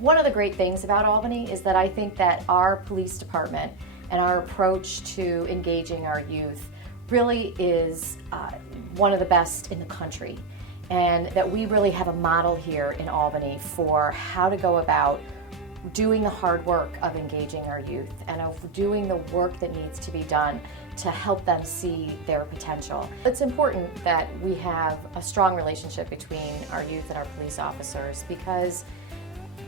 One of the great things about Albany is that I think that our police department and our approach to engaging our youth really is one of the best in the country, and that we really have a model here in Albany for how to go about doing the hard work of engaging our youth and of doing the work that needs to be done to help them see their potential. It's important that we have a strong relationship between our youth and our police officers, because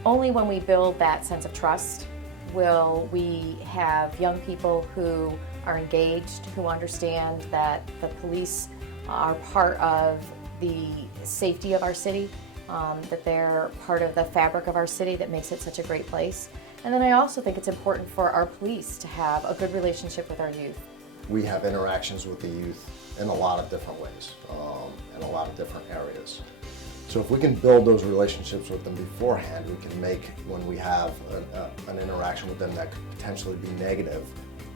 only when we build that sense of trust will we have young people who are engaged, who understand that the police are part of the safety of our city, that they're part of the fabric of our city that makes it such a great place. And then I also think it's important for our police to have a good relationship with our youth. We have interactions with the youth in a lot of different ways, in a lot of different areas. So if we can build those relationships with them beforehand, we can make, when we have an interaction with them that could potentially be negative,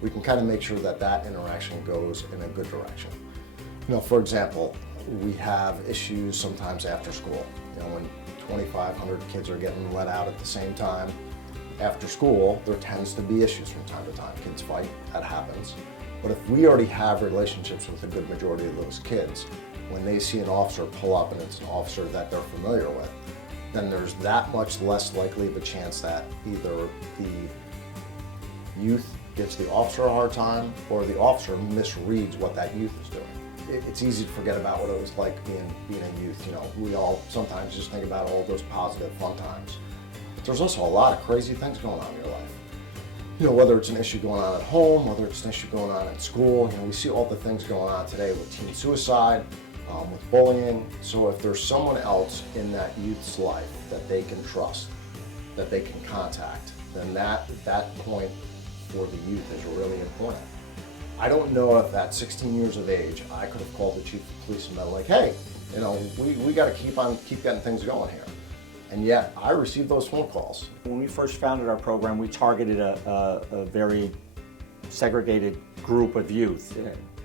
we can kind of make sure that that interaction goes in a good direction. You know, for example, we have issues sometimes after school. You know, when 2,500 kids are getting let out at the same time after school, there tends to be issues from time to time. Kids fight, that happens. But if we already have relationships with a good majority of those kids, when they see an officer pull up and it's an officer that they're familiar with, then there's that much less likely of a chance that either the youth gives the officer a hard time or the officer misreads what that youth is doing. It's easy to forget about what it was like being a youth. You know, we all sometimes just think about all those positive, fun times. But there's also a lot of crazy things going on in your life. You know, whether it's an issue going on at home, whether it's an issue going on at school. You know, we see all the things going on today with teen suicide, with bullying. So if there's someone else in that youth's life that they can trust, that they can contact, then that point for the youth is really important. I don't know if at 16 years of age, I could have called the chief of police and been like, hey, you know, we got to keep getting things going here. And yet, I received those phone calls. When we first founded our program, we targeted a very segregated group of youth,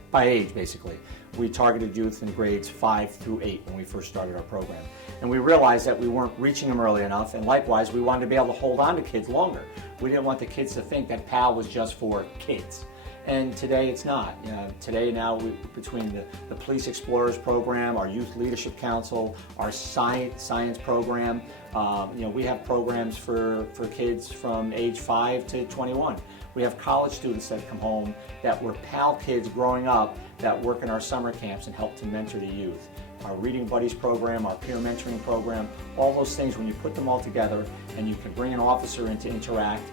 by age basically. We targeted youth in grades 5 through 8 when we first started our program. And we realized that we weren't reaching them early enough, and likewise, we wanted to be able to hold on to kids longer. We didn't want the kids to think that PAL was just for kids. And today it's not. You know, today now, between the Police Explorers program, our Youth Leadership Council, our science program, you know, we have programs for kids from age 5 to 21. We have college students that come home that were PAL kids growing up that work in our summer camps and help to mentor the youth. Our Reading Buddies program, our peer mentoring program, all those things, when you put them all together and you can bring an officer in to interact,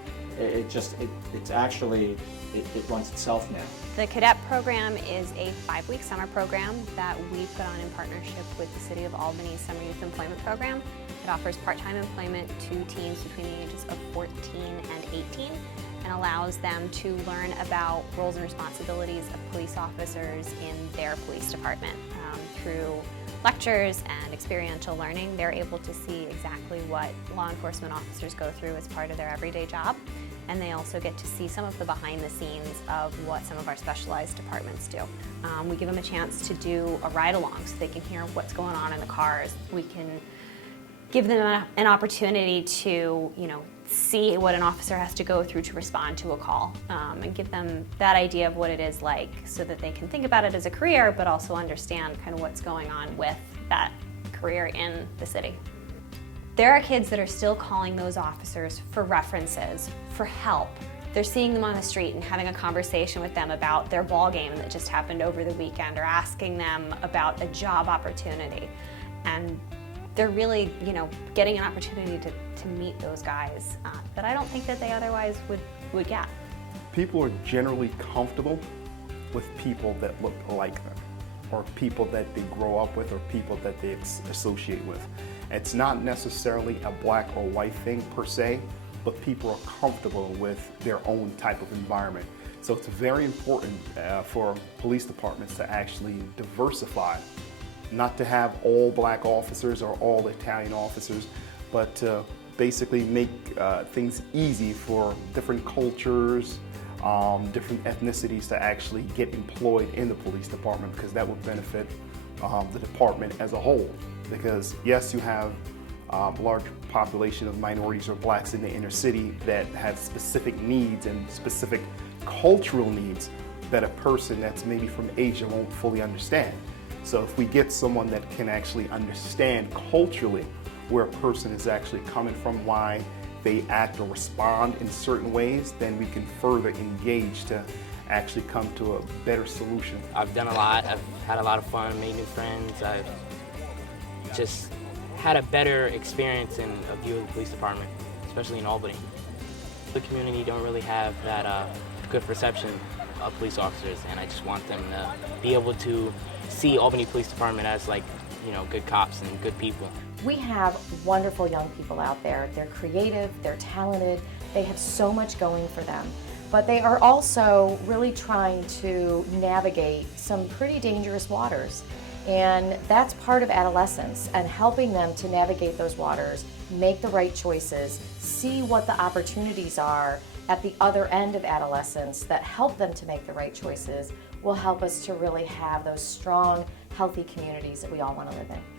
it runs itself now. The cadet program is a 5-week summer program that we put on in partnership with the City of Albany's Summer Youth Employment Program. It offers part-time employment to teens between the ages of 14 and 18 and allows them to learn about roles and responsibilities of police officers in their police department. Through lectures and experiential learning, they're able to see exactly what law enforcement officers go through as part of their everyday job. And they also get to see some of the behind the scenes of what some of our specialized departments do. We give them a chance to do a ride along so they can hear what's going on in the cars. We can give them an opportunity to, you know, see what an officer has to go through to respond to a call, and give them that idea of what it is like so that they can think about it as a career, but also understand kind of what's going on with that career in the city. There are kids that are still calling those officers for references, for help. They're seeing them on the street and having a conversation with them about their ball game that just happened over the weekend, or asking them about a job opportunity. And they're really, you know, getting an opportunity to meet those guys that I don't think that they otherwise would get. People are generally comfortable with people that look like them, or people that they grow up with, or people that they associate with. It's not necessarily a black or white thing per se, but people are comfortable with their own type of environment. So it's very important for police departments to actually diversify, not to have all black officers or all Italian officers, but to basically make things easy for different cultures, different ethnicities to actually get employed in the police department, because that would benefit the department as a whole. Because yes, you have large population of minorities or blacks in the inner city that have specific needs and specific cultural needs that a person that's maybe from Asia won't fully understand. So if we get someone that can actually understand culturally where a person is actually coming from, why they act or respond in certain ways, then we can further engage to actually come to a better solution. I've done a lot. I've had a lot of fun, made new friends. I've just had a better experience in a view of the police department, especially in Albany. The community don't really have that good perception of police officers, and I just want them to be able to see Albany Police Department as, like, you know, good cops and good people. We have wonderful young people out there. They're creative, they're talented, they have so much going for them. But they are also really trying to navigate some pretty dangerous waters. And that's part of adolescence, and helping them to navigate those waters, make the right choices, see what the opportunities are at the other end of adolescence that help them to make the right choices will help us to really have those strong, healthy communities that we all want to live in.